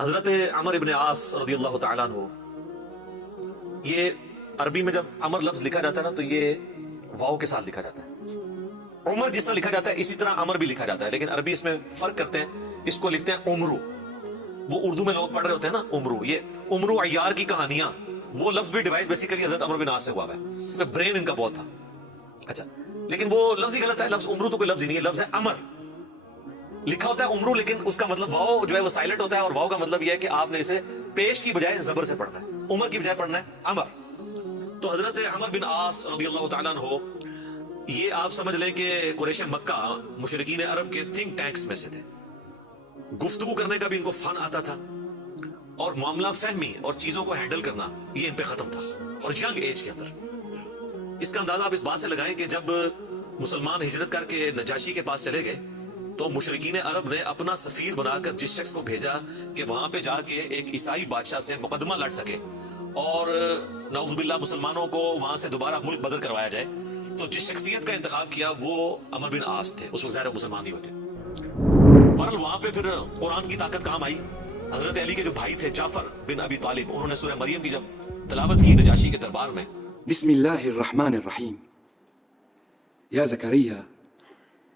حضرت عمر ابن عاص رضی اللہ تعالیٰ عنہ، یہ عربی میں جب عمر لفظ لکھا جاتا ہے نا تو یہ واو کے ساتھ لکھا جاتا ہے. عمر جس طرح لکھا جاتا ہے اسی طرح عمر بھی لکھا جاتا ہے، لیکن عربی اس میں فرق کرتے ہیں، اس کو لکھتے ہیں عمرو. وہ اردو میں لوگ پڑھ رہے ہوتے ہیں نا عمرو، یہ عمرو عیار کی کہانیاں، وہ لفظ بھی ڈیوائس بیسیکلی حضرت عمر بن عاص سے ہوا ہے. برین ان کا بہت تھا. اچھا، لیکن وہ لفظ ہی غلط ہے. لفظ عمرو تو کوئی لفظ ہی نہیں ہے، لفظ ہے امر. لکھا ہوتا ہے عمرو، لیکن اس کا مطلب واو جو ہے وہ سائلنٹ ہوتا ہے، اور واو کا مطلب یہ ہے کہ آپ نے اسے پیش کی بجائے زبر سے پڑھنا ہے، عمر کی بجائے پڑھنا ہے امر. تو حضرت عمر بن عاص رضی اللہ تعالیٰ عنہ، یہ آپ سمجھ لیں کہ قریش مکہ مشرکین عرب کے تھنک ٹینکس میں سے تھے. گفتگو کرنے کا بھی ان کو فن آتا تھا، اور معاملہ فہمی اور چیزوں کو ہینڈل کرنا یہ ان پہ ختم تھا، اور ینگ ایج کے اندر. اس کا اندازہ آپ اس بات سے لگائیں کہ جب مسلمان ہجرت کر کے نجاشی کے پاس چلے گئے تو مشرکین عرب نے اپنا سفیر بنا کر جس شخص کو بھیجا کہ وہاں پہ جا کے ایک عیسائی بادشاہ سے مقدمہ لڑ سکے اور نعوذ باللہ مسلمانوں کو وہاں سے دوبارہ ملک بدر کروایا جائے، تو جس شخصیت کا انتخاب کیا وہ عمر بن عاص تھے. اس وقت ظاہر مسلمان نہیں ہوتے. بہرحال وہاں پہ پھر قرآن کی طاقت کام آئی. حضرت علی کے جو بھائی تھے جعفر بن ابی طالب، انہوں نے سورہ مریم کی جب تلاوت کی نجاشی کے دربار میں، بسم الله الرحمن الرحيم. يا زكريا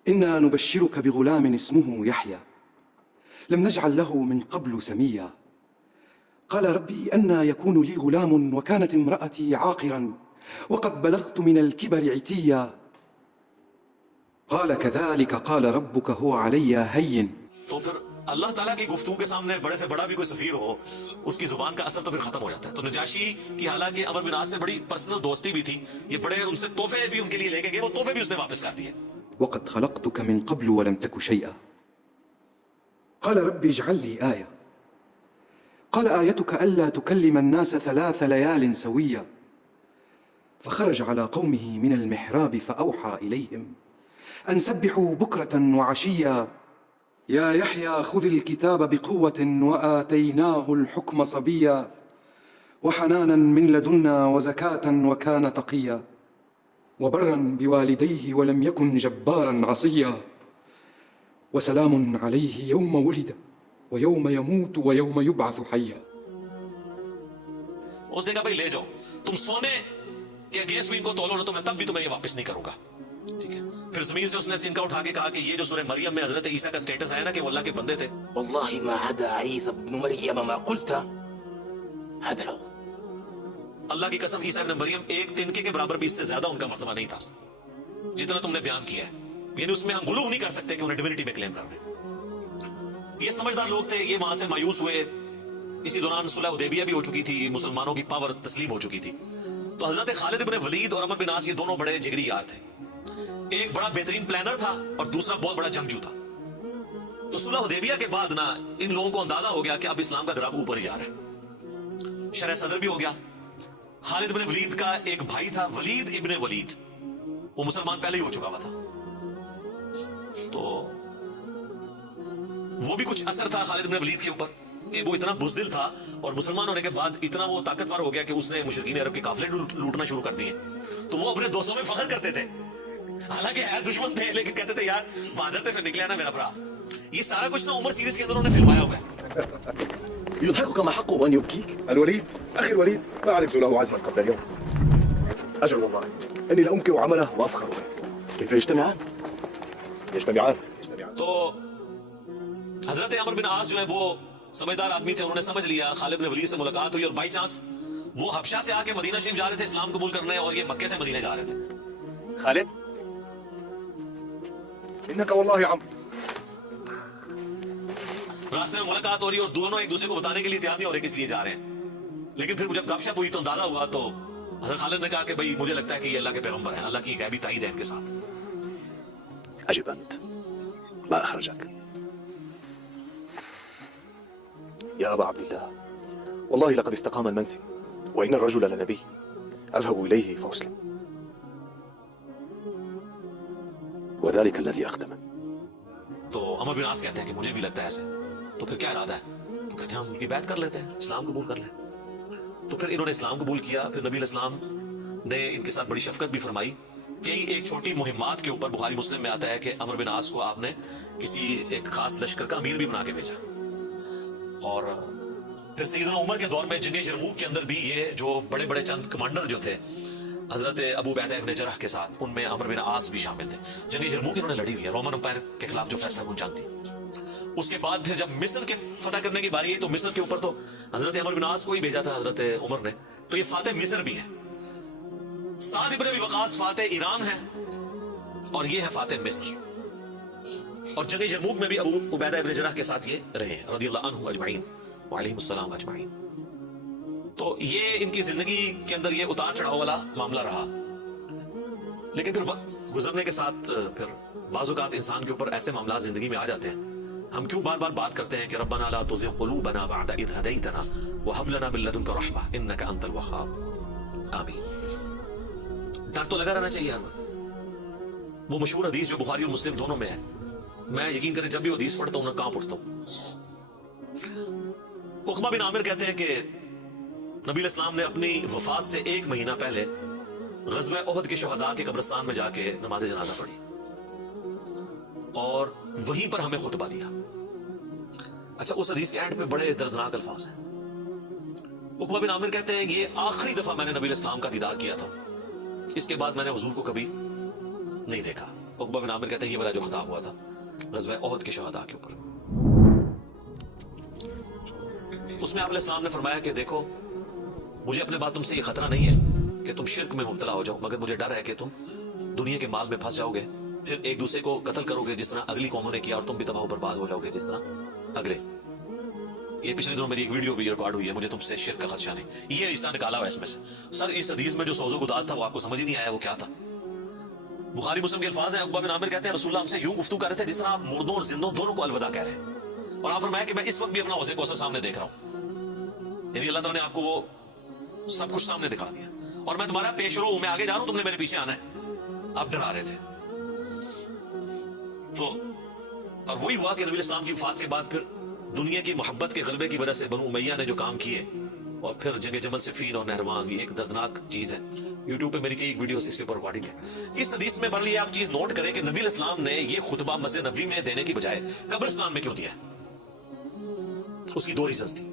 إنا نبشرك بغلام اسمه يحيى لم نجعل له من قبل سميا قال ربي أنى يكون لي غلام وكانت امرأتي عاقرا وقد بلغت من الكبر عتيا قال كذلك قال ربك هو علي هين. تو پھر اللہ تعالیٰ کی گفتگو کے سامنے بڑے سے بڑا بھی کوئی سفیر ہو، اس کی زبان کا اثر تو پھر ختم ہو جاتا ہے. تو نجاشی کی حالانکہ عمر بن عاص سے بڑی پرسنل دوستی بھی تھی، یہ بڑے ان سے تحفے بھی ان کے لیے لے کے گئے، وہ تحفے بھی اس نے واپس کر دیے. وقد خلقتك من قبل ولم تك شيئا قال رب اجعل لي آية قال آيتك ألا تكلم الناس 3 ليال سويا فخرج على قومه من المحراب فأوحى إليهم أن سبحوا بكرة وعشيا يا يحيى خذ الكتاب بقوة وآتيناه الحكم صبيا وحنانا من لدنا وزكاة وكان تقيا وبرا بوالديه ولم يكن جبارا عصيا وسلام عليه يوم ولد ويوم يموت ويوم يبعث حيا. اس نے کہا بھائی لے جاؤ، تم سونے کے اگینسٹ بھی ان کو تولو نا تو میں تب بھی تمہیں یہ واپس نہیں کروں گا. ٹھیک ہے. پھر زمین سے اس نے تنکا اٹھا کے کہا کہ یہ جو سورہ مریم میں حضرت عیسیٰ کا سٹیٹس ہے نا کہ وہ اللہ کے بندے تھے، والله ما عدا عيسى ابن مريم ما قلت هذا العود. اللہ کی قسم عیسیٰ ابن مریم ایک تنکے کے برابر بھی اس سے زیادہ ان کا مرتبہ نہیں تھا جتنا تم نے بیان کیا ہے. یعنی اس میں ہم غلو نہیں کر سکتے کہ انہیں ڈیوینٹی میں کلیم کر دیں. یہ سمجھدار لوگ تھے، یہ وہاں سے مایوس ہوئے. اسی دوران صلح حدیبیہ بھی ہو چکی تھی، مسلمانوں کی پاور تسلیم ہو چکی تھی. تو حضرت خالد ابن ولید اور عمر بن عاص یہ دونوں بڑے جگری یار تھے. ایک بڑا بہترین پلانر تھا اور دوسرا بہت بڑا جنگجو تھا. تو صلح حدیبیہ کے بعد نا ان لوگوں کو اندازہ ہو گیا کہ اب اسلام کا گراف اوپر ہی جا رہا ہے. شرح صدر بھی ہو گیا. خالد ابن ولید کا ایک بھائی تھا ولید ابن ولید، وہ مسلمان پہلے ہی ہو چکا ہوا تھا. تو وہ بھی کچھ اثر تھا خالد ابن ولید کے اوپر کہ وہ اتنا بزدل تھا، اور مسلمان ہونے کے بعد اتنا وہ طاقتور ہو گیا کہ اس نے مشرکین عرب کے قافلے لوٹنا شروع کر دیے. تو وہ اپنے دوستوں میں فخر کرتے تھے، حالانکہ ہے دشمن تھے، لیکن کہتے تھے یار بہادر تھے پھر نکلے نا میرا بھرا. یہ سارا کچھ نا عمر سیریز کے اندر انہوں نے فلمایا ہوا ہے. يضحكك ما حقه أن يبكيك. الوليد أخي الوليد ما علمت له عزما قبل اليوم. أجل والله إني لأنكر عمله وأفخر به. كيف يجتمعان؟ يجتمعان. تو حضرت عمر بن عاص جو ہے وہ سمجھدار آدمی تھے، انہوں نے سمجھ لیا خالد بن ولید سے ملاقات ہوئی، اور بائی چانس وہ حبشہ سے آ کے مدینہ شریف جا رہے تھے اسلام قبول کرنے، اور یہ مکے سے مدینہ جا رہے تھے. خالد إنك والله عم. راستے میں ملاقات ہو رہی اور دونوں ایک دوسرے کو بتانے کے لیے تیار نہیں ہو رہے کس لیے جا رہے ہیں. لیکن پھر جب گپ شپ ہوئی تو اندازہ ہوا، تو حضرت خالد نے کہا کہ بھائی مجھے لگتا ہے کہ یہ اللہ کے پیغمبر ہیں، اللہ کی غیبی تائید ہے ان کے ساتھ. أجب أنت ما أخرجك يا أبا عبد الله. والله لقد استقام المنسي وإن الرجل لنبي أذهب إليه فأسلم وذلك الذي أخدمه. تو عمر بن عاص کہتے ہیں کہ مجھے بھی لگتا ہے ایسے. تو پھر کیا ارادہ ہے؟ تو کہتے ہیں ہم یہ بیعت کر لیتے ہیں، اسلام قبول کر لیں. تو پھر انہوں نے اسلام قبول کیا. پھر نبی علیہ السلام نے ان کے ساتھ بڑی شفقت بھی فرمائی. کئی ایک چھوٹی مہمات کے اوپر بخاری مسلم میں آتا ہے کہ عمر بن عاص کو آپ نے کسی ایک خاص لشکر کا امیر بھی بنا کے بھیجا، اور پھر سیدنا عمر کے دور میں جنگ یرموک کے اندر بھی یہ جو بڑے بڑے چند کمانڈر جو تھے حضرت ابو عبیدہ ابن جرح کے ساتھ، ان میں عمرو بن عاص بھی شامل تھے. جنگ یرموک انہوں نے لڑی ہوئی ہے رومن امپائر کے خلاف جو فیصلہ کن جنگ تھی. اس کے بعد پھر جب مصر کے فتح کرنے کی باری آئی تو مصر کے اوپر تو حضرت عمرو بن عاص کو ہی بھیجا تھا حضرت عمر نے. تو یہ فاتح مصر بھی ہیں. سعد ابن ابی وقاص فاتح ایران ہے اور یہ ہے فاتح مصر. اور جنگ یرموک میں بھی ابو عبیدہ ابن جرح کے ساتھ یہ رہے رضی اللہ عنہ اجمعین وعلیہم السلام اجمعین. تو یہ ان کی زندگی کے اندر یہ اتار چڑھاؤ والا معاملہ رہا. لیکن پھر وقت گزرنے کے ساتھ پھر بعض اوقات انسان کے اوپر ایسے معاملات زندگی میں آ جاتے ہیں. ہم کیوں بار بار بات کرتے ہیں کہ ربنا لا تزغ قلوبنا بعد اذ ہدیتنا وہب لنا من لدنک رحمہ انک انت الوہاب. آمین. ڈر تو لگا رہنا چاہیے ہر وقت. وہ مشہور حدیث جو بخاری اور مسلم دونوں میں ہے، میں یقین کریں جب بھی حدیث پڑھتا ہوں نہ کہاں پڑھتا ہوں. عقبہ بن عامر کہتے ہیں کہ نبی علیہ السلام نے اپنی وفات سے 1 مہینہ پہلے غزوہ احد کے شہداء کے قبرستان میں جا کے نماز جنازہ پڑھی اور وہیں پر ہمیں خطبہ دیا. اچھا، اس حدیث کے اینڈ پہ بڑے دردناک الفاظ ہیں. عقبہ بن عامر کہتے ہیں یہ آخری دفعہ میں نے نبی علیہ السلام کا دیدار کیا تھا، اس کے بعد میں نے حضور کو کبھی نہیں دیکھا. عقبہ بن عامر کہتے ہیں یہ والا جو خطاب ہوا تھا غزوہ احد کے شہداء کے اوپر، اس میں آپ علیہ السلام نے فرمایا کہ دیکھو مجھے اپنے بعد تم سے یہ خطرہ نہیں ہے کہ تم شرک میں مبتلا ہو جاؤ، مگر مجھے ڈر ہے کہ تم دنیا کے مال میں پھنس جاؤ گے، پھر ایک دوسرے کو قتل کرو گے جس طرح اگلی قوموں نے کیا، اور تم بھی تباہ و برباد ہو جاؤ گے جس طرح اگلے. یہ پچھلے دنوں میری ایک ویڈیو بھی ریکارڈ ہوئی ہے، مجھے تم سے شرک کا خدشہ نہیں. یہ حصہ نکالا ہوا ہے اس میں سے. سر اس حدیث میں جو سوز و گداز تھا وہ آپ کو سمجھ ہی نہیں آیا وہ کیا تھا. بخاری مسلم کے الفاظ ہیں. عقبہ بن عامر کہتے ہیں رسول اللہ ہم سے یوں گفتگو کر رہے تھے جس طرح آپ مردوں اور زندوں دونوں کو الوداع کہہ رہے ہیں، اور آپ فرمایا کہ میں اس وقت بھی اپنا حوض کوثر سامنے دیکھ رہا ہوں. یعنی اللہ تعالیٰ نے آپ کو وہ سب کچھ سامنے دکھا دیا اور میں تمہارا پیش رو ہوں، میں آگے جا رہا ہوں، تم نے میرے پیچھے آنا ہے. آپ ڈرا رہے تھے. تو اور وہی ہوا کہ نبی اسلام کی وفات کے بعد پھر دنیا کی محبت کے غلبے کی وجہ سے بنو امیہ نے جو کام کیے، اور پھر جنگ جمل صفین اور نہروان، یہ ایک دردناک چیز ہے. یوٹیوب پہ میری کئی ویڈیوز اس کے اوپر ریکارڈنگ ہے. اس حدیث میں بہرحال یہ آپ چیز نوٹ کریں کہ نبی علیہ السلام نے یہ خطبہ مسجد نبوی میں دینے کی بجائے قبرستان میں کیوں دیا. اس کی 2 ریزنز تھی.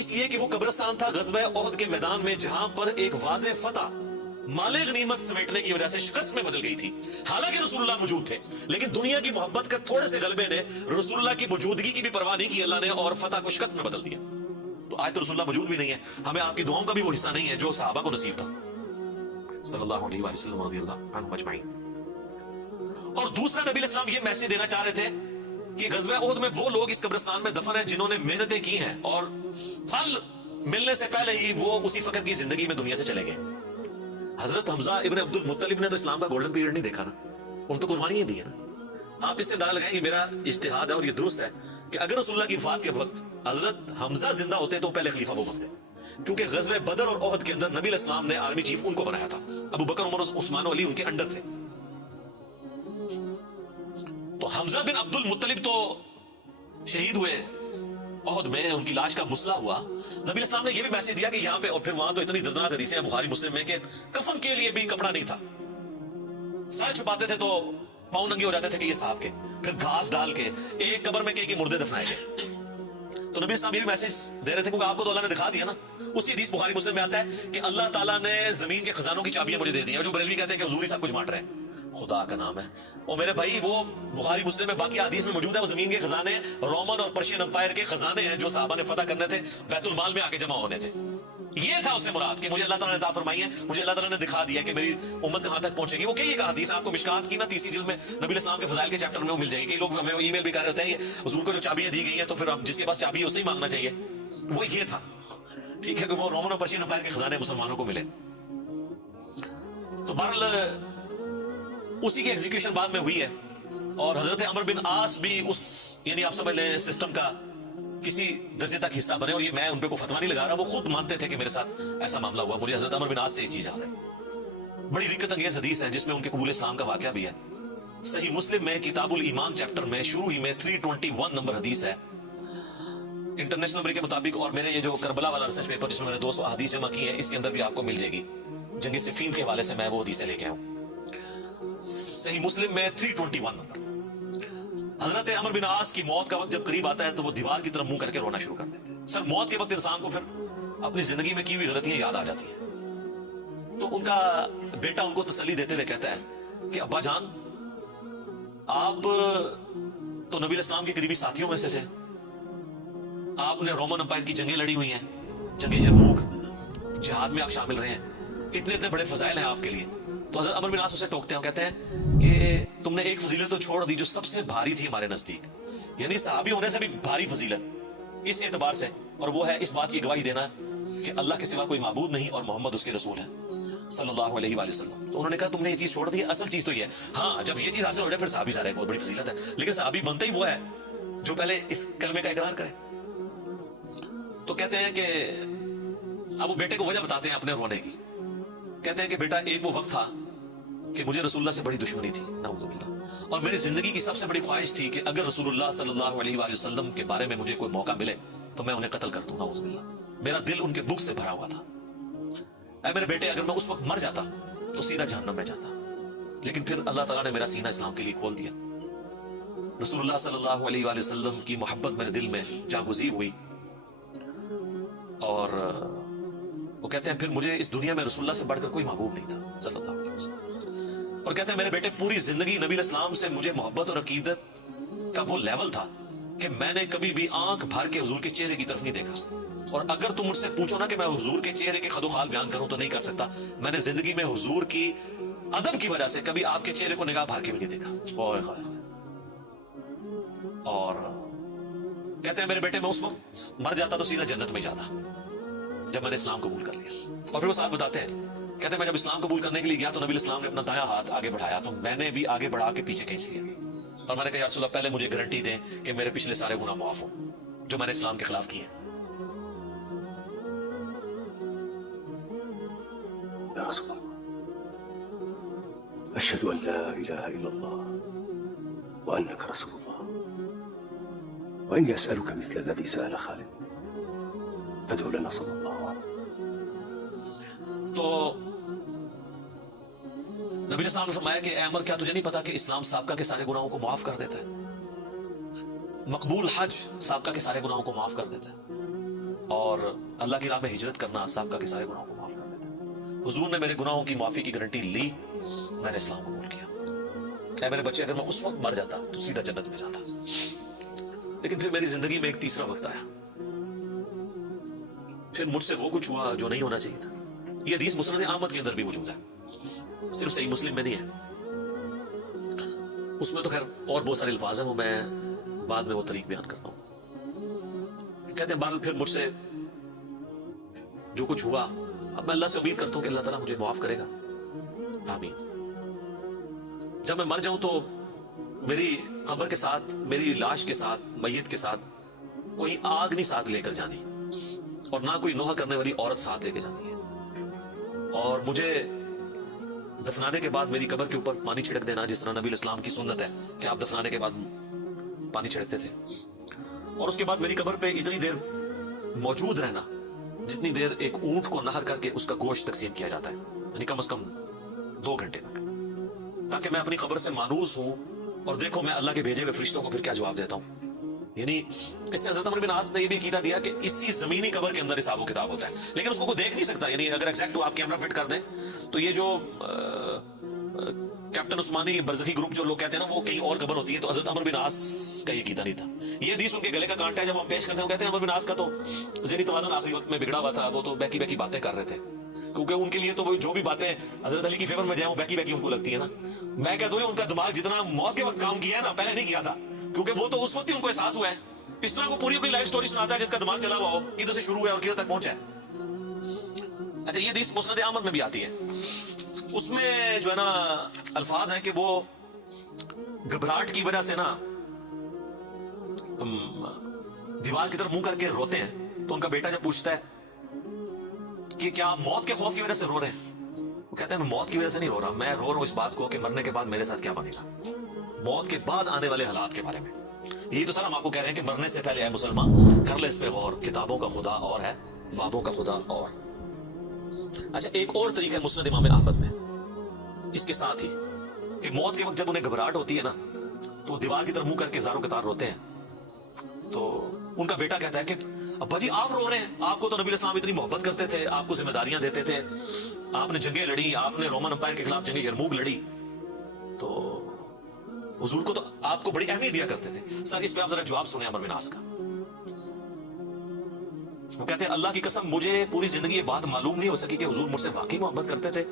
اس لیے کہ وہ قبرستان تھا غزوہ احد کے میدان میں جہاں پر ایک واضح فتح مال غنیمت سمیٹنے کی وجہ سے شکست میں بدل گئی تھی. حالانکہ رسول اللہ موجود تھے، لیکن دنیا کی محبت کا تھوڑے سے غلبے نے رسول اللہ کی موجودگی کی بھی پرواہ نہیں کی اللہ نے، اور فتح کو شکست میں بدل دیا. تو آج تو رسول اللہ موجود بھی نہیں ہے، ہمیں آپ کی دعاؤں کا بھی وہ حصہ نہیں ہے جو صحابہ کو نصیب تھا صلی اللہ علیہ وسلم رضی اللہ عنہ اجمعین. اور دوسرا نبی علیہ السلام یہ میسج دینا چاہ رہے تھے کہ غزوہ احد میں وہ لوگ اس قبرستان میں دفن ہیں جنہوں نے محنتیں کی ہیں اور پھل ملنے سے پہلے ہی وہ اسی فقر کی زندگی میں دنیا سے چلے گئے. حضرت حمزہ ابن عبد المطلب نے تو اسلام کا گولڈن پیریڈ نہیں دیکھا نا، ان تو قربانیاں دی ہیں نا. آپ اس سے اندازہ لگائیں، یہ میرا اجتہاد ہے اور یہ درست ہے کہ اگر رسول اللہ کی وفات کے وقت حضرت حمزہ زندہ ہوتے تو پہلے خلیفہ وہ بنتے، کیونکہ غزوہ بدر اور احد کے اندر نبی علیہ السلام نے آرمی چیف ان کو بنایا تھا. ابو بکر عمر عثمان و علی ان کے انڈر تھے. تو حمزہ بن عبد المطلب تو شہید ہوئے احد میں، ان کی لاش کا مسئلہ ہوا. نبی علیہ السلام نے یہ بھی میسج دیا کہ یہاں پہ، اور پھر وہاں تو اتنی دردناک حدیثیں ہیں بخاری مسلم میں کہ کفن کے لیے بھی کپڑا نہیں تھا، سر چھپاتے تھے تو پاؤں ننگے ہو جاتے تھے کہ یہ صاحب کے، پھر گھاس ڈال کے ایک قبر میں کئی مردے دفنائے گئے. تو نبی اسلام یہ بھی میسج دے رہے تھے کیونکہ آپ کو تو اللہ نے دکھا دیا نا. اسی حدیث بخاری مسلم میں آتا ہے کہ اللہ تعالیٰ نے زمین کے خزانوں کی چابیاں مجھے دے دی. اور جو بریلوی کہتے ہیں کہ حضور ہی سب کچھ بانٹ رہے ہیں، خدا کا نام ہے. اور میرے بھائی وہ بخاری مسلم میں باقی حدیث میں موجود ہے، وہ زمین کے خزانے رومن اور پرشین امپائر کے خزانے ہیں جو صحابہ نے فتح کرنے تھے، بیت المال میں آ کے جمع ہونے تھے. یہ تھا اس سے مراد کہ مجھے اللہ تعالیٰ نے عطا فرمائی ہے، مجھے اللہ تعالیٰ نے دکھا دیا کہ میری امت کہاں تک پہنچے گی. وہ کئی ایک حدیث آپ کو مشکات کی نا 3 جلد میں نبی علیہ السلام کے فضائل کے چیپٹر میں وہ مل جائے گی. کئی لوگ ہمیں ای میل بھی کر رہے ہوتے ہیں یہ حضور کو جو چابیاں دی گئی ہیں تو پھر آپ جس کے پاس چابی ہے اسے ہی مانگنا چاہیے. وہ یہ تھا، ٹھیک ہے، کہ وہ رومن اور پرشین امپائر کے خزانے مسلمانوں کو ملے. تو بہرحال اسی کی ایگزیکیوشن بعد میں ہوئی ہے، اور حضرت عمرو بن عاص بھی اس، یعنی آپ سمجھ لیں سسٹم کا کسی درجے تک حصہ بنے. اور یہ میں ان پہ کوئی فتویٰ نہیں لگا رہا، وہ خود مانتے تھے کہ میرے ساتھ ایسا معاملہ ہوا. مجھے حضرت عمرو بن عاص سے یہ چیز یاد ہے. بڑی رکت انگیز حدیث ہے جس میں ان کے قبول اسلام کا واقعہ بھی ہے. صحیح مسلم میں کتاب الایمان چیپٹر میں شروع ہی میں 321 نمبر حدیث ہے انٹرنیشنل نمبر کے مطابق. اور میرے یہ جو کربلا والا ریسرچ پیپر جس میں میں نے 200 حدیث جمع کی ہیں، اس کے اندر بھی آپ کو مل جائے گی. جنگ صفین کے حوالے سے میں وہ حدیثیں لے کے آیا ہوں. صحیح مسلم میں 321 نمبر. حضرت عمر بن عاص کی موت کا وقت جب قریب آتا ہے تو وہ دیوار کی طرف منہ کر کے رونا شروع کر دیتے ہیں. سر موت کے وقت انسان کو پھر اپنی زندگی میں کی ہوئی غلطیاں یاد آ جاتی ہیں. تو ان کا بیٹا ان کو تسلی دیتے ہوئے کہتا ہے کہ ابا جان آپ تو نبی علیہ السلام کے قریبی ساتھیوں میں سے تھے, آپ نے رومن امپائر کی جنگیں لڑی ہوئی ہیں, جنگ یرموک, جہاد میں آپ شامل رہے ہیں, اتنے اتنے بڑے فضائل ہیں آپ کے لیے. تو حضرت عمر بن عاص اسے ٹوکتے ہیں اور کہتے ہیں کہ تم نے ایک فضیلت تو چھوڑ دی جو سب سے بھاری تھی ہمارے نزدیک, یعنی صحابی ہونے سے بھی بھاری فضیلت اس اعتبار سے, اور وہ ہے اس بات کی گواہی دینا کہ اللہ کے سوا کوئی معبود نہیں اور محمد اس کے رسول ہیں صلی اللہ علیہ وآلہ وسلم. تو انہوں نے کہا تم نے یہ چیز چھوڑ دی, اصل چیز تو یہ ہے, ہاں جب یہ چیز حاصل ہو جائے پھر صحابی ظاہر ہے بہت بڑی فضیلت ہے, لیکن صحابی بنتا ہی وہ ہے جو پہلے اس کلمے کا اقرار کرے. تو کہتے ہیں کہ اب وہ بیٹے کو وجہ بتاتے ہیں اپنے رونے کی, کہتے ہیں کہ بیٹا ایک وہ وقت تھا کہ مجھے رسول اللہ سے بڑی دشمنی تھی نعوذ باللہ, اور میری زندگی کی سب سے بڑی خواہش تھی کہ اگر رسول اللہ صلی اللہ علیہ وآلہ وسلم کے بارے میں مجھے کوئی موقع ملے تو میں انہیں قتل کر دوں نعوذ باللہ. میرا دل ان کے بغض سے بھرا ہوا تھا. اے میرے بیٹے اگر میں اس وقت مر جاتا تو سیدھا جہنم میں جاتا, لیکن پھر اللہ تعالیٰ نے میرا سینہ اسلام کے لیے کھول دیا. رسول اللہ صلی اللہ علیہ وآلہ وسلم کی محبت میرے دل میں جاگزی ہوئی, اور وہ کہتے ہیں پھر مجھے اس دنیا میں رسول اللہ سے بڑھ کر کوئی محبوب نہیں تھا صلی اللہ علیہ وسلم. اور کہتے ہیں میرے بیٹے پوری زندگی نبی علیہ السلام سے مجھے محبت اور عقیدت کا وہ لیول تھا کہ میں نے کبھی بھی آنکھ بھر کے حضور کے چہرے کی طرف نہیں دیکھا, اور اگر تم مجھ سے پوچھو نا کہ میں حضور کے چہرے کے خد و خال بیان کروں تو نہیں کر سکتا. میں نے زندگی میں حضور کی ادب کی وجہ سے کبھی آپ کے چہرے کو نگاہ بھر کے بھی نہیں دیکھا. اوئے ہوئے ہوئے. اور کہتے ہیں میرے بیٹے میں اس وقت مر جاتا تو سیدھا جنت میں جاتا جب میں نے اسلام قبول کر لیا. اور پھر وہ ساتھ بتاتے ہیں, کہتے ہیں میں جب اسلام قبول کرنے کے لیے گیا تو نبی علیہ السلام نے اپنا دایاں ہاتھ آگے بڑھایا تو میں نے بھی آگے بڑھا کے پیچھے کھینچ لیا, اور میں نے کہا یا رسول اللہ پہلے مجھے گارنٹی دیں کہ میرے پچھلے سارے گناہ معاف ہوں جو میں نے اسلام کے خلاف کیے. يا رسول الله أشهد أن لا إله إلا الله وأنك رسول الله وإني أسألك مثل الذي سأل خالد فادعو لنا صلى الله عليه وسلم. تو نبی علیہ السلام نے فرمایا کہ اے عمر کیا تجھے نہیں پتا کہ اسلام سابقہ کے سارے گناہوں کو معاف کر دیتا ہے, مقبول حج سابقہ کے سارے گناہوں کو معاف کر دیتا ہے, اور اللہ کی راہ میں ہجرت کرنا سابقہ کے سارے گناہوں کو معاف کر دیتا ہے. حضور نے میرے گناہوں کی معافی کی گارنٹی لی, میں نے اسلام قبول کیا. اے میرے بچے اگر میں اس وقت مر جاتا تو سیدھا جنت میں جاتا, لیکن پھر میری زندگی میں ایک تیسرا وقت آیا, پھر مجھ سے وہ کچھ ہوا جو نہیں ہونا چاہیے تھا. یہ حدیث مسند احمد کے اندر بھی موجود ہے, صرف صحیح مسلم میں نہیں ہے. اس میں تو خیر اور بہت سارے الفاظ ہیں, وہ میں بعد میں وہ طریق بیان کرتا ہوں. کہتے ہیں بہرحال پھر مجھ سے جو کچھ ہوا, اب میں اللہ سے امید کرتا ہوں کہ اللہ تعالیٰ مجھے معاف کرے گا, آمین. جب میں مر جاؤں تو میری قبر کے ساتھ, میری لاش کے ساتھ, میت کے ساتھ کوئی آگ نہیں ساتھ لے کر جانی, اور نہ کوئی نوحہ کرنے والی عورت ساتھ لے کے جانی ہے, اور مجھے دفنانے کے بعد میری قبر کے اوپر پانی چھڑک دینا, جس طرح نبی علیہ السلام کی سنت ہے کہ آپ دفنانے کے بعد پانی چھڑکتے تھے. اور اس کے بعد میری قبر پہ اتنی دیر موجود رہنا جتنی دیر ایک اونٹ کو نہر کر کے اس کا گوشت تقسیم کیا جاتا ہے, یعنی کم از کم 2 گھنٹے تک, تاکہ میں اپنی قبر سے مانوس ہوں اور دیکھو میں اللہ کے بھیجے ہوئے فرشتوں کو پھر کیا جواب دیتا ہوں. یعنی اس سے حضرت عمر بن عاص نے یہ بھی عقیدہ دیا کہ اسی زمینی قبر کے اندر حساب و کتاب ہوتا ہے, لیکن اس کو کوئی دیکھ نہیں سکتا. یعنی اگر ایگزیکٹ آپ کیمرہ فٹ کر دیں تو یہ جو کیپٹن عثمانی برزخی گروپ جو لوگ کہتے ہیں نا وہ کہیں اور قبر ہوتی ہے, تو حضرت عمر بن عاص کا یہ عقیدہ نہیں تھا. یہ حدیث ان کے گلے کا کانٹا ہے, جب ہم پیش کرتے ہیں کہتے ہیں عمر بن عاص کا تو ذہنی توازن آخری وقت میں بگڑا ہوا تھا, وہ تو بیکی بیکی باتیں کر رہے تھے, کیونکہ ان کے لیے تو وہ جو بھی باتیں حضرت علی کی فیور میں جائیں وہ بیکی بیکی ان کو لگتی ہے نا. میں کہتا ہوں ان کا دماغ جتنا موت کے وقت کام کیا ہے نا پہلے نہیں کیا تھا, کیونکہ وہ تو اس وقت ہی ان کو احساس ہوا ہے. اس طرح وہ پوری اپنی لائف سٹوری سناتا ہے جس کا دماغ چلا ہوا ہو, کدھر سے شروع ہوا اور کدھر تک پہنچا ہے. اچھا یہ حدیث مسند احمد میں بھی آتی ہے, اس میں جو ہے نا الفاظ ہیں کہ وہ گھبراہٹ کی وجہ سے نا دیوار کی طرف منہ کر کے روتے ہیں. تو ان کا بیٹا جب پوچھتا ہے کہ کیا موت کے خوف کی وجہ سے رو رہے ہیں, وہ کہتے ہیں میں موت کی وجہ سے نہیں رو رہا, میں رو رہا ہوں اس بات کو کہ مرنے کے بعد میرے ساتھ کیا بنے گا, موت کے بعد آنے والے حالات کے بارے میں. یہی تو سر ہم آپ کو کہہ رہے ہیں کہ مرنے سے پہلے اے مسلمان کر لے اس پہ غور, کتابوں کا خدا اور ہے, بابوں کا خدا اور. اچھا ایک اور طریقہ ہے مسند امام احمد میں اس کے ساتھ ہی کہ موت کے وقت جب انہیں گھبراہٹ ہوتی ہے نا تو دیوار کی طرف منہ کر کے زاروں قطار روتے ہیں. تو ان کا بیٹا کہتا ہے کہ ابا جی آپ رو رہے ہیں, آپ کو تو نبی علیہ السلام اتنی محبت کرتے تھے, آپ کو ذمہ داریاں دیتے تھے, آپ نے جنگیں لڑی, آپ نے رومن امپائر کے خلاف جنگ یرموک لڑی, تو حضور کو تو آپ کو بڑی اہمیت دیا کرتے تھے. سر اس پہ آپ ذرا جواب سنیں عمر بن عاص کا. وہ کہتے ہیں اللہ کی قسم مجھے پوری زندگی یہ بات معلوم نہیں ہو سکی کہ حضور مجھ سے واقعی محبت کرتے تھے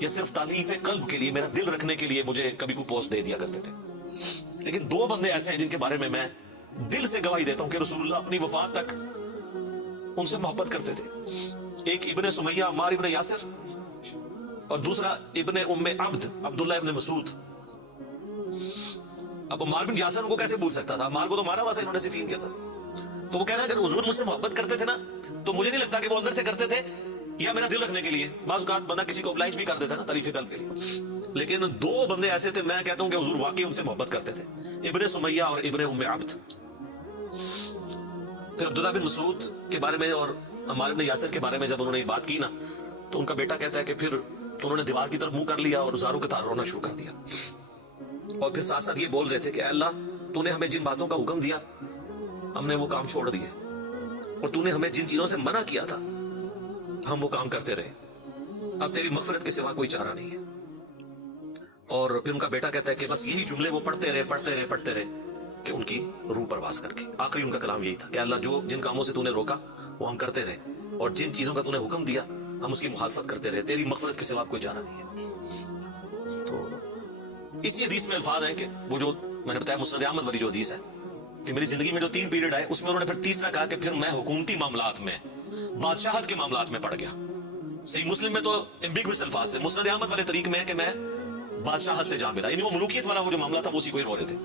یا صرف تالیف قلب کے لیے, میرا دل رکھنے کے لیے مجھے کبھی کوئی پوسٹ دے دیا کرتے تھے. لیکن دو بندے ایسے ہیں جن کے بارے میں دل سے گواہی دیتا ہوں کہ رسول اللہ اپنی وفات تک ان سے محبت کرتے تھے. ایک ابن سمیہ عمار ابن یاسر, اور دوسرا ابن ام عبد عبداللہ ابن مسعود. اب عمار بن یاسر ان کو کیسے بھول سکتا تھا؟ عمار کو تو مارا ہوا تھا انہوں نے صفین کے اندر. تو وہ کہہ رہے ہیں اگر حضور مجھ سے محبت کرتے تھے نا تو مجھے نہیں لگتا کہ وہ اندر سے کرتے تھے یا میرا دل رکھنے کے لیے. بعض اوقات بندہ کسی کو oblige بھی کر دیتا ہے نا تالیف قلب کے لیے. لیکن دو بندے ایسے تھے میں کہتا ہوں کہ حضور واقعی ان سے محبت کرتے تھے, ابن سمیہ اور ابن ام عبد. پھر عبداللہ بن مسعود کے بارے میں اور عمار بن یاسر کے بارے میں جب انہوں نے یہ بات کی نا تو ان کا بیٹا کہتا ہے کہ پھر انہوں نے دیوار کی طرف منہ کر لیا اور زاروں کے تار رونا شروع کر دیا, اور پھر ساتھ ساتھ یہ بول رہے تھے کہ اے اللہ تو نے ہمیں جن باتوں کا حکم دیا ہم نے وہ کام چھوڑ دیے, اور تو نے ہمیں جن چیزوں سے منع کیا تھا ہم وہ کام کرتے رہے, اب تیری مغفرت کے سوا کوئی چارہ نہیں ہے. اور پھر ان کا بیٹا کہتا ہے کہ بس یہی جملے وہ پڑھتے رہے کہ ان کی روح پرواز کر کے آخری ان کا کلام یہی تھا کہ اللہ جو جن کاموں سے تو نے روکا وہ ہم کرتے رہے, اور جن چیزوں کا تو نے حکم دیا ہم اس کی مخالفت کرتے رہے, تیری مغفرت کے سوا کوئی چارہ نہیں ہے. تو اسی حدیث میں الفاظ ہیں کہ وہ جو میں نے بتایا مسند احمد والی جو حدیث ہے کہ میری زندگی میں جو 3 پیریڈ آئے اس میں انہوں نے پھر تیسرا کہا کہ پھر میں حکومتی معاملات میں بادشاہت کے معاملات میں پڑ گیا. صحیح مسلم میں تو ایمبیگوس الفاظ سے, مسند احمد والے طریق میں ہے کہ میں بادشاہت سے جا ملا, یعنی وہ ملوکیت والا وہ جو معاملہ تھا وہ اسی کو ہی رو رہے تھے.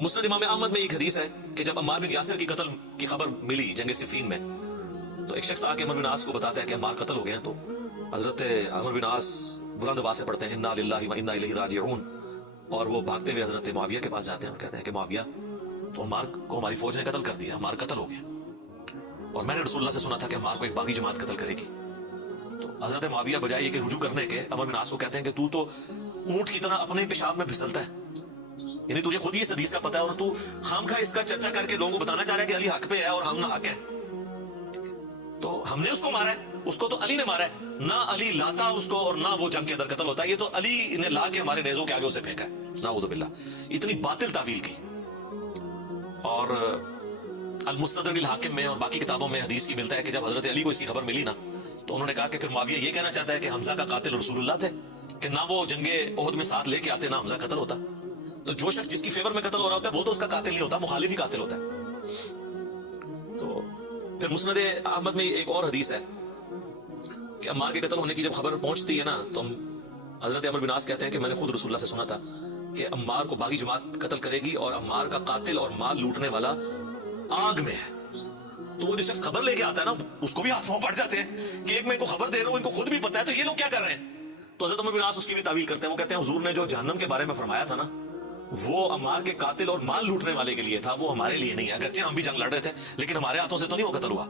مسند امام احمد میں ایک حدیث ہے کہ جب عمار بن یاسر کی قتل کی خبر ملی جنگ صفین میں تو ایک شخص آ کے عمر بن عاص کو بتاتا ہے کہ عمار قتل ہو گئے ہیں. تو حضرت عمر بن عاص بلند آواز سے پڑھتے ہیں انا للہ و انا الیہ راجعون, اور وہ بھاگتے ہوئے حضرت معاویہ کے پاس جاتے ہیں اور کہتے ہیں کہ معاویہ تو عمار کو ہماری فوج نے قتل کر دیا, عمار قتل ہو گئے, اور میں نے رسول اللہ سے سنا تھا کہ عمار کو ایک باغی جماعت قتل کرے گی. تو حضرت معاویہ بجائے یہ کہ رجوع کرنے کے عمر بن عاص کو کہتے ہیں کہ تو اونٹ کی طرح اپنے پیشاب میں پھسلتا ہے, یعنی تجھے خود ہی اس حدیث کا پتہ ہے اور تو خامخواہ اس کا چرچا کر کے لوگوں کو بتانا چاہ رہا ہے کہ علی حق پہ ہے اور ہم نہ حق ہیں. تو ہم نے اس کو مارا ہے, اس کو تو علی نے مارا ہے, نہ علی لاتا اس کو اور نہ وہ جنگ کے اندر قتل ہوتا ہے, یہ تو علی نے لا کے ہمارے نیزوں کے آگے اسے پھینکا ہے. نعوذ باللہ, اتنی باطل تعویل کی. اور المستدرک الحاکم میں اور باقی کتابوں میں حدیث کی ملتا ہے کہ جب حضرت علی کو اس کی خبر ملی نا تو انہوں نے کہا کہ پھر معاویہ یہ کہنا چاہتا ہے کہ حمزہ کا قاتل رسول اللہ تھے, کہ نہ وہ جنگ احد میں ساتھ لے کے آتے نہ حمزہ قتل ہوتا. تو جو شخص جس کی فیور میں قتل ہو رہا ہوتا ہے وہ تو اس کا قاتل نہیں ہوتا, مخالف ہی قاتل ہوتا ہے. تو پھر مسند احمد میں ایک اور حدیث ہے کہ عمار کے قتل ہونے کی جب خبر پہنچتی ہے نا تو حضرت عمر بن عاص کہتے ہیں کہ میں نے خود رسول اللہ سے سنا تھا کہ عمار کو باغی جماعت قتل کرے گی اور عمار کا قاتل اور مال لوٹنے والا آگ میں ہے. تو وہ جو شخص خبر لے کے آتا ہے نا اس کو بھی ہاتھ پڑ جاتے ہیں کہ ایک میں ان کو خبر دے رہا ہوں, ان کو خود بھی پتا ہے تو یہ لوگ کیا کر رہے ہیں. تو حضرت عمر بن عاص اس کی بھی تعویل کرتے ہیں, وہ کہتے ہیں حضور نے جو جہنم کے بارے میں فرمایا تھا نا وہ عمار کے قاتل اور مال لوٹنے والے کے لیے تھا, وہ ہمارے لیے نہیں ہے. اگرچہ ہم بھی جنگ لڑ رہے تھے لیکن ہمارے ہاتھوں سے تو نہیں وہ قتل ہوا.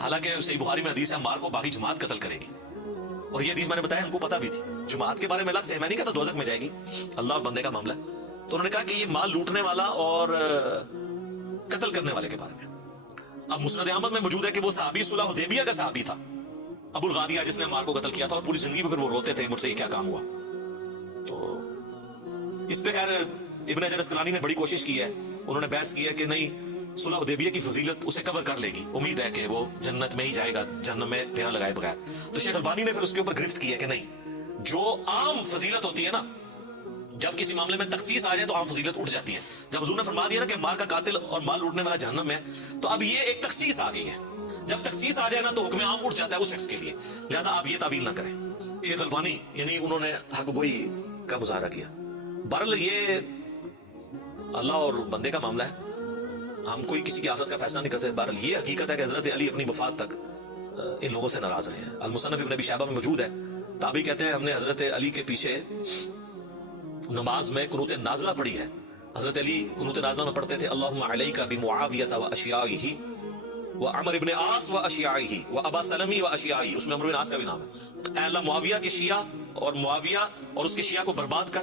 حالانکہ صحیح بخاری میں حدیث ہے عمار کو باغی جماعت قتل کرے گی, اور یہ حدیث میں نے بتایا ہم کو پتا بھی تھی. جماعت کے بارے میں الگ سے میں نہیں کہتا دوزخ میں جائے گی, اللہ اور بندے کا معاملہ ہے. تو انہوں نے کہا کہ یہ مال لوٹنے والا اور قتل کرنے والے کے بارے میں. اب مسند احمد میں موجود ہے کہ وہ صحابی صلح حدیبیہ کا صحابی تھا ابو الغادیہ جس نے عمار کو قتل کیا تھا, اور پوری زندگی میں پھر وہ روتے تھے مجھ سے یہ کیا کام ہوا. تو اس پہ خیر ابن حجر اسقلانی نے بڑی کوشش کی ہے, انہوں نے بحث کی ہے کہ نہیں صلح حدیبیہ کی فضیلت اسے کور کر لے گی, امید ہے کہ وہ جنت میں ہی جائے گا جہنم میں پھیرا لگائے بغیر. تو شیخ البانی نے پھر اس کے اوپر گرفت کی ہے کہ نہیں جو عام فضیلت ہوتی ہے نا جب کسی معاملے میں تخصیص آ جائے تو عام فضیلت اٹھ جاتی ہے. جب حضور نے فرما دیا نا کہ مار کا قاتل اور مال لوٹنے والا جہنم ہے تو اب یہ ایک تخصیص آ گئی ہے. جب تخصیص آ جائے نا تو حکم عام اٹھ جاتا ہے اس شخص کے لیے, لہذا آپ یہ تعویل نہ کریں. شیخ البانی یعنی انہوں نے حق گوئی کا مظاہرہ کیا. بہرحال یہ اللہ اور بندے کا معاملہ ہے, ہم کوئی کسی کی آخرت کا فیصلہ نہیں کرتے. بہرحال یہ حقیقت ہے کہ حضرت علی اپنی وفات تک ان لوگوں سے ناراض رہے ہیں. المصنف ابن ابی شیبہ میں موجود ہے, تابعی کہتے ہیں ہم نے حضرت علی کے پیچھے نماز میں قنوت نازلہ پڑھی ہے. حضرت علی قنوت نازلہ میں پڑھتے تھے اللہم علیک بمعاویہ و اشیائہ و عمر ابن عاص و اشیائہ و ابا سلمی و اشیائہ, اس میں عمر بن عاص کا بھی نام ہے. اے اللہ معاویہ کے شیعہ اور معاویہ اور اس کے شیعہ کو برباد کر,